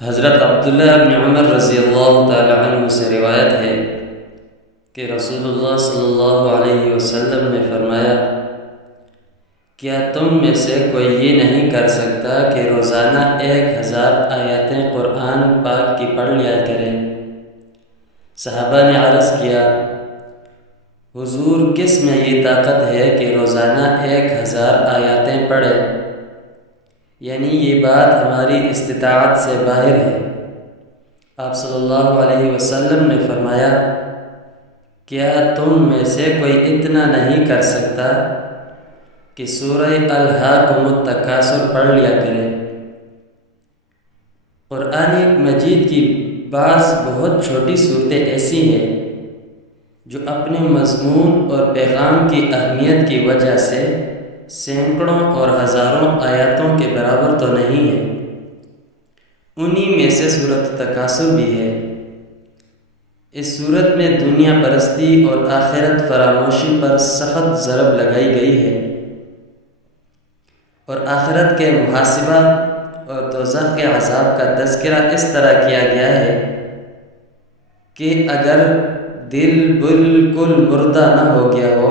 حضرت عبداللہ بن عمر رضی اللہ تعالی عنہ سے روایت ہے کہ رسول اللہ صلی اللہ علیہ وسلم نے فرمایا، کیا تم میں سے کوئی یہ نہیں کر سکتا کہ روزانہ 1000 آیاتیں قرآن پاک کی پڑھ لیا کرے؟ صحابہ نے عرض کیا، حضور کس میں یہ طاقت ہے کہ روزانہ 1000 آیاتیں پڑھے؟ یعنی یہ بات ہماری استطاعت سے باہر ہے۔ آپ صلی اللہ علیہ وسلم نے فرمایا، کیا تم میں سے کوئی اتنا نہیں کر سکتا کہ سورہ الہاکم التکاثر پڑھ لیا کرے؟ قرآن مجید کی بعض بہت چھوٹی صورتیں ایسی ہیں جو اپنے مضمون اور پیغام کی اہمیت کی وجہ سے سینکڑوں اور ہزاروں آیاتوں کے برابر تو نہیں ہے۔ انہی میں سے سورۃ تکاثر بھی ہے۔ اس سورت میں دنیا پرستی اور آخرت فراموشی پر سخت ضرب لگائی گئی ہے، اور آخرت کے محاسبہ اور دوزخ کے عذاب کا تذکرہ اس طرح کیا گیا ہے کہ اگر دل بالکل مردہ نہ ہو گیا ہو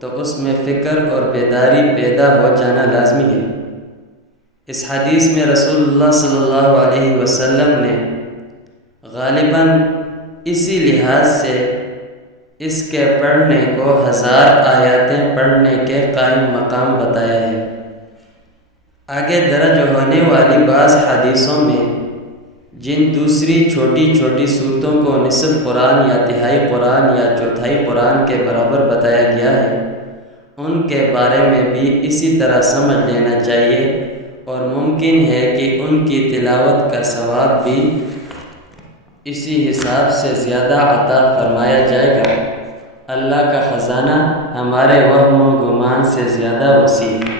تو اس میں فکر اور بیداری پیدا ہو جانا لازمی ہے۔ اس حدیث میں رسول اللہ صلی اللہ علیہ وسلم نے غالباً اسی لحاظ سے اس کے پڑھنے کو 1000 آیاتیں پڑھنے کے قائم مقام بتایا ہے۔ آگے درج ہونے والی بعض حدیثوں میں جن دوسری چھوٹی چھوٹی صورتوں کو نصف قرآن یا تہائی قرآن یا چوتھائی قرآن کے برابر بتایا گیا ہے، ان کے بارے میں بھی اسی طرح سمجھ لینا چاہیے، اور ممکن ہے کہ ان کی تلاوت کا ثواب بھی اسی حساب سے زیادہ عطا فرمایا جائے گا۔ اللہ کا خزانہ ہمارے وہم و گمان سے زیادہ وسیع ہے۔